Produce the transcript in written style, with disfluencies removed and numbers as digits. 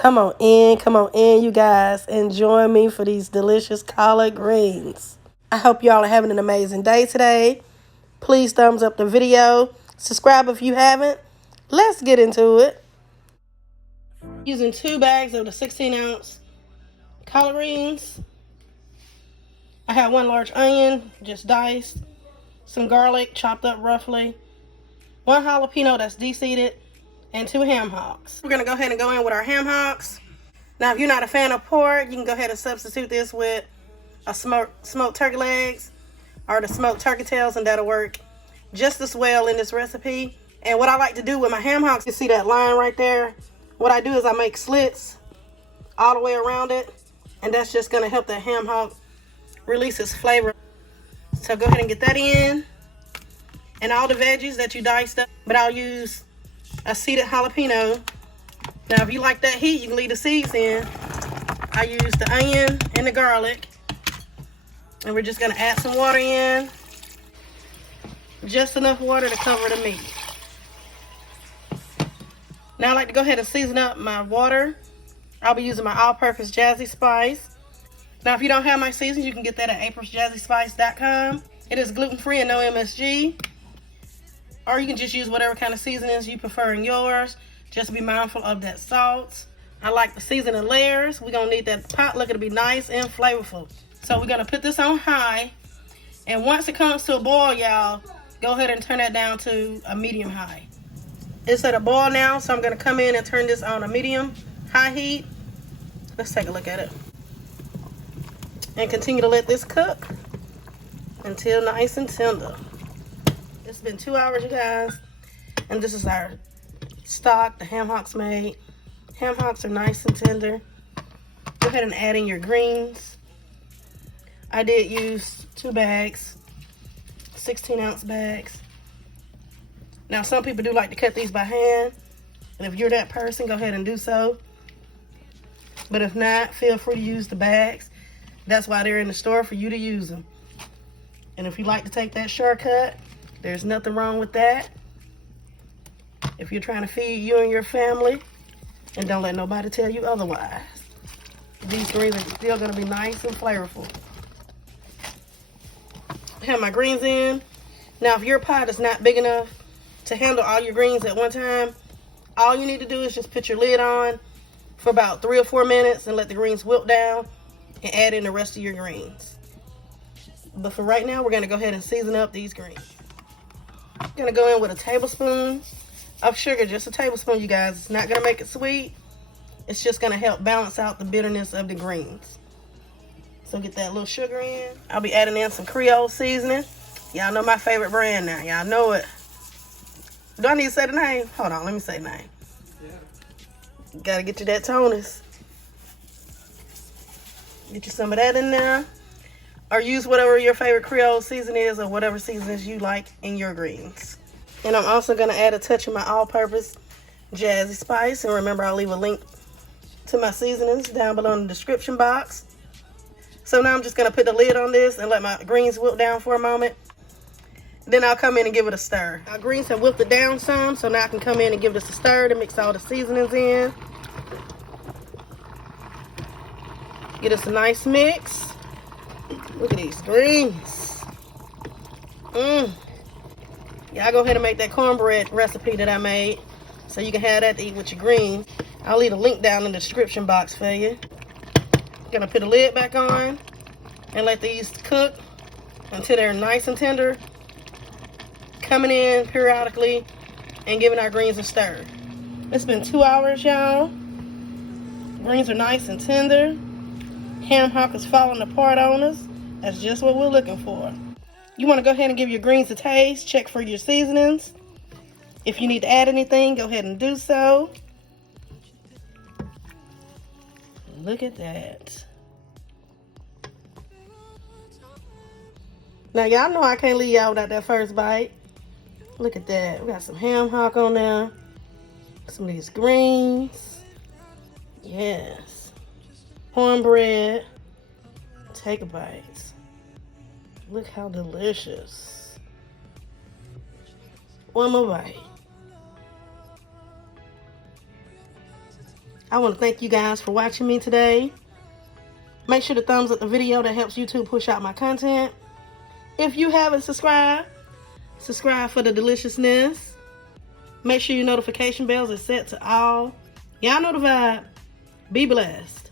Come on in, you guys, and join me for these delicious collard greens. I hope y'all are having an amazing day today. Please thumbs up the video. Subscribe if you haven't. Let's get into it. Using 2 bags of the 16-ounce collard greens. I have 1 large onion, just diced. Some garlic, chopped up roughly. 1 jalapeno that's de-seeded. And 2 ham hocks. We're going to go ahead and go in with our ham hocks. Now, if you're not a fan of pork, you can go ahead and substitute this with a smoked turkey legs or the smoked turkey tails, and that'll work just as well in this recipe. And what I like to do with my ham hocks, you see that line right there? What I do is I make slits all the way around it, and that's just going to help the ham hock release its flavor. So go ahead and get that in. And all the veggies that you diced up, but I'll use a seeded jalapeno. Now, if you like that heat, you can leave the seeds in. I use the onion and the garlic. And we're just going to add some water in. Just enough water to cover the meat. Now, I like to go ahead and season up my water. I'll be using my all-purpose Jazzy Spice. Now, if you don't have my seasons, you can get that at aprilsjazzyspice.com. It is gluten-free and no MSG. Or you can just use whatever kind of seasonings you prefer in yours. Just be mindful of that salt. I like the season in layers. We're going to need that pot liquor to be nice and flavorful. So we're going to put this on high. And once it comes to a boil, y'all, go ahead and turn that down to a medium high. It's at a boil now, so I'm going to come in and turn this on a medium high heat. Let's take a look at it. And continue to let this cook until nice and tender. It's been 2 hours, you guys, and this is our stock the ham hocks made. Ham hocks are nice and tender. Go ahead and add in your greens. I did use 2 bags, 16-ounce bags. Now, some people do like to cut these by hand, and if you're that person, go ahead and do so. But if not, feel free to use the bags. That's why they're in the store, for you to use them. And if you like to take that shortcut, there's nothing wrong with that. If you're trying to feed you and your family, and don't let nobody tell you otherwise. These greens are still going to be nice and flavorful. I have my greens in. Now, if your pot is not big enough to handle all your greens at one time, all you need to do is just put your lid on for about 3 or 4 minutes and let the greens wilt down and add in the rest of your greens. But for right now, we're going to go ahead and season up these greens. I'm going to go in with a tablespoon of sugar, just a tablespoon, you guys. It's not going to make it sweet. It's just going to help balance out the bitterness of the greens. So get that little sugar in. I'll be adding in some Creole seasoning. Y'all know my favorite brand now. Y'all know it. Do I need to say the name? Hold on, let me say the name. Yeah. Got to get you that tonus. Get you some of that in there. Or use whatever your favorite Creole season is, or whatever seasonings you like in your greens. And I'm also going to add a touch of my all-purpose Jazzy Spice. And remember, I'll leave a link to my seasonings down below in the description box. So now I'm just going to put the lid on this and let my greens wilt down for a moment. Then I'll come in and give it a stir. Our greens have wilted down some, so now I can come in and give this a stir to mix all the seasonings in. Get us a nice mix. Look at these greens. Y'all go ahead and make that cornbread recipe that I made, so you can have that to eat with your greens. I'll leave a link down in the description box for you. Gonna put the lid back on and let these cook until they're nice and tender. Coming in periodically and giving our greens a stir. It's been 2 hours, y'all. Greens are nice and tender. Ham hock is falling apart on us. That's just what we're looking for. You want to go ahead and give your greens a taste. Check for your seasonings. If you need to add anything, go ahead and do so. Look at that. Now, y'all know I can't leave y'all without that first bite. Look at that. We got some ham hock on there. Some of these greens. Yes. Cornbread. Take a bite. Look how delicious. One more bite. I want to thank you guys for watching me today. Make sure to thumbs up the video. That helps YouTube push out my content. If you haven't subscribed, subscribe for the deliciousness. Make sure your notification bells are set to all. Y'all know the vibe. Be blessed.